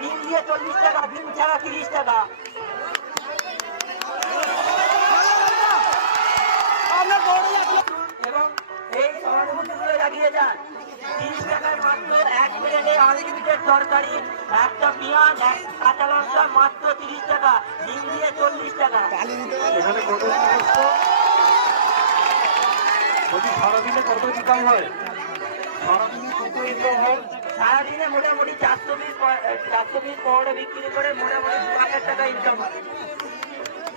ডিম দিয়ে 40 টাকা, ডিম ছাড়া 30 টাকা। এবং এই সমাজগুলো লাগিয়ে যান 30 টাকার মাত্র এক প্লেটে আনলিমিটেড তরকারি, একটা পেঁয়াজ, এক কাঁচা লঙ্কা মাত্র 30 টাকা, ডিম দিয়ে 40 টাকা। এখানে কত সারাদিনে কত ইনকাম হয়? সারাদিনে কত ইনকাম হয়? সারাদিনে মোটামুটি 420 পরোটা বিক্রি করে মোটামুটি 2,000 টাকা ইনকাম হয়।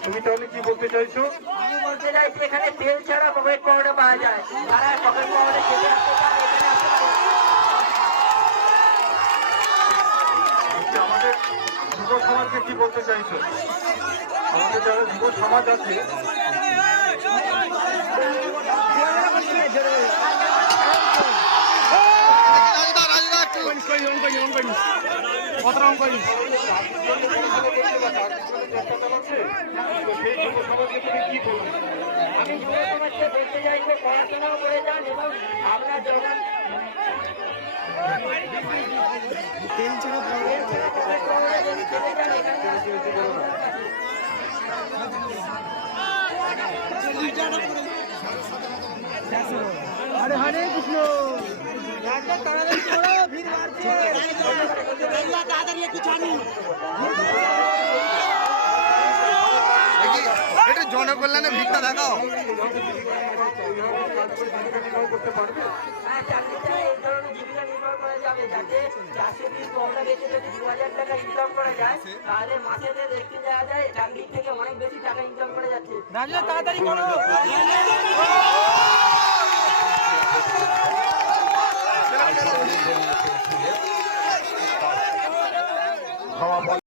তুমি তাহলে কি বলতে চাইছো? আমি বলতে চাইছি এখানে তেল ছাড়া পকেট পরোটা পাওয়া যায়, যারা পকেট পরোটা খেতে আসতে চান এখানে আসতে পারেন। আমাদের যুব সমাজকে কি বলতে চাইছো? আমাদের যারা যুব সমাজ আছে আমি যুব সমাজকে বলতে চাইছি পড়াশোনাও করে যান এবং আপনার যখন हरे हरे कृष्ण এটা জনকল্যাণে ভিক্ষা দেখাও। টাকা ইনকাম করা যায় তাহলে মাসে দেখতে যাওয়া যায় চাকরির থেকে অনেক বেশি টাকা ইনকাম করা যাচ্ছে। তাড়াতাড়ি করো।